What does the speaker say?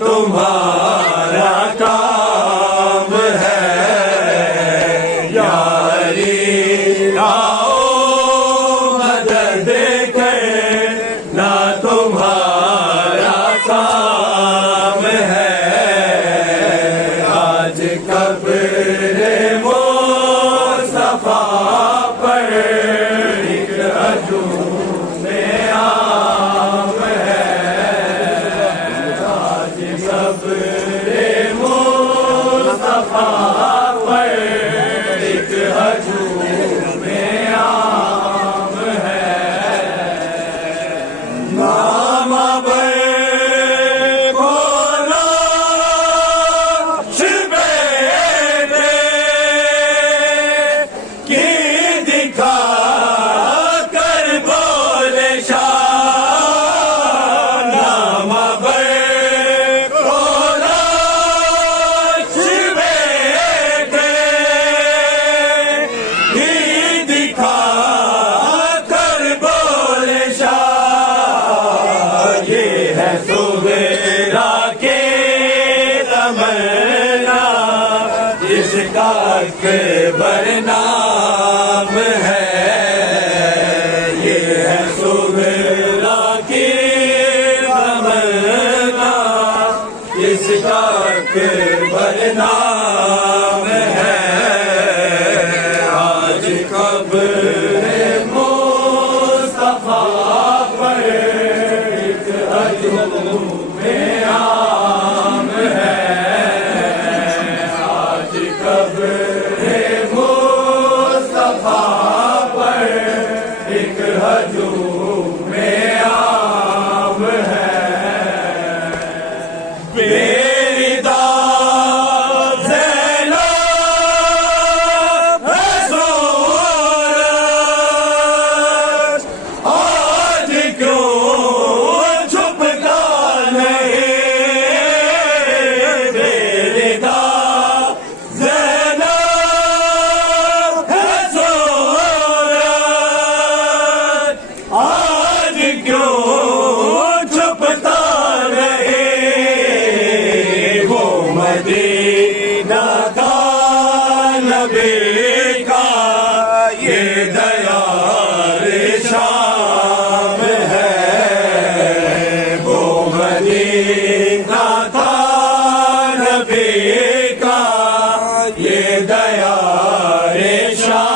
تمہارا کام ہے یاری آؤ مدد کرنا تمہارا کام ہے آج قبر مصطفیٰ پر ایک ہجوم عام ہے آج قبر مصطفیٰ پر ایک ہجوم عام ہے نام جس کا اکبر نام ہے یہ ہے صغرا کی تمنا جس کا اکبر نام ہے آج قبر مصطفیٰ پر ایک ہجوم عام ہے ایک ہجوم عام ہے بیدا زینب حضور آج کیوں چھپ کر نہیں بیدا مدینہ کا نبی کا یہ دیار شام ہے وہ مدینہ کا نبی کا یہ دیار شام